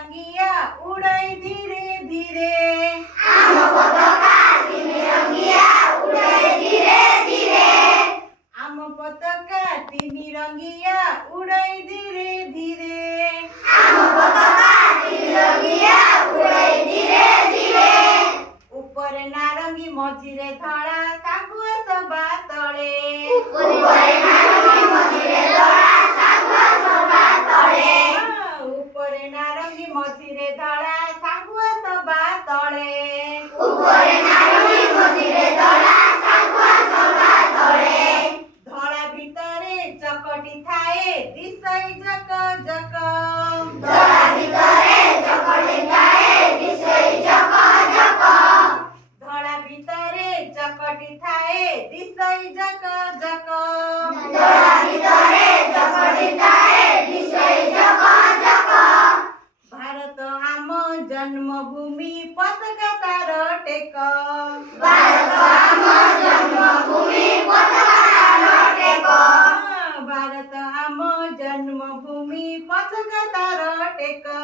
ରଙ୍ଗିଆ ଉଡ଼ାଇ ଧୀରେ ଧୀରେ ଆମ ପତାକା ତିନି ରଙ୍ଗିଆ ଉଡ଼ାଇ ଧୀରେ ଧୀରେ ଆମ ପତାକା ତିନି ରଙ୍ଗିଆ ଉଡ଼ାଇ ଧୀରେ ଧୀରେ ଆମ ପତାକା ତିନି ରଙ୍ଗିଆ ଉଡ଼ାଇ ଧୀରେ ଧୀରେ ଉପରେ ନାରଙ୍ଗୀ ମଝିରେ ଧଳା ଶାଗୁଆ ସବା ତଳେ ଉପରେ ନାରଙ୍ଗୀ ମଝିରେ ଧଳା ଶାଗୁଆ ସବା ତଳେ ଉପରେ ନାରଙ୍ଗୀ ମଝିରେ ଧଳା ଶାଗୁଆ ସବା ତଳେ ଉପରେ ନାରଙ୍ଗୀ ମଝିରେ ଧଳା ଶାଗୁଆ ସବା ତଳେ ଧଳା ଭିତରେ ଚକଟି ଥାଏ ଦିଶଇ ଜକ ଜକ ଧଳା ଭିତରେ ଚକଟି ଥାଏ ଦିଶଇ ଜକ ଜକ ଧଳା ଭିତରେ ଚକଟି ଥାଏ ଦିଶଇ ଜକ ଜକ ଧଳା ଭିତରେ ଚକଟି ଥାଏ ଦିଶଇ ଜକ ଜକ ଭାରତ ଆମ ଜନ୍ମଭୂମି ପତାକା ତାର ଟେକ ଭାରତ ଆମ ଜନ୍ମଭୂମି ପତାକା ତାର ଟେକ ଭାରତ ଆମ ଜନ୍ମଭୂମି ପତାକା ତାର ଟେକ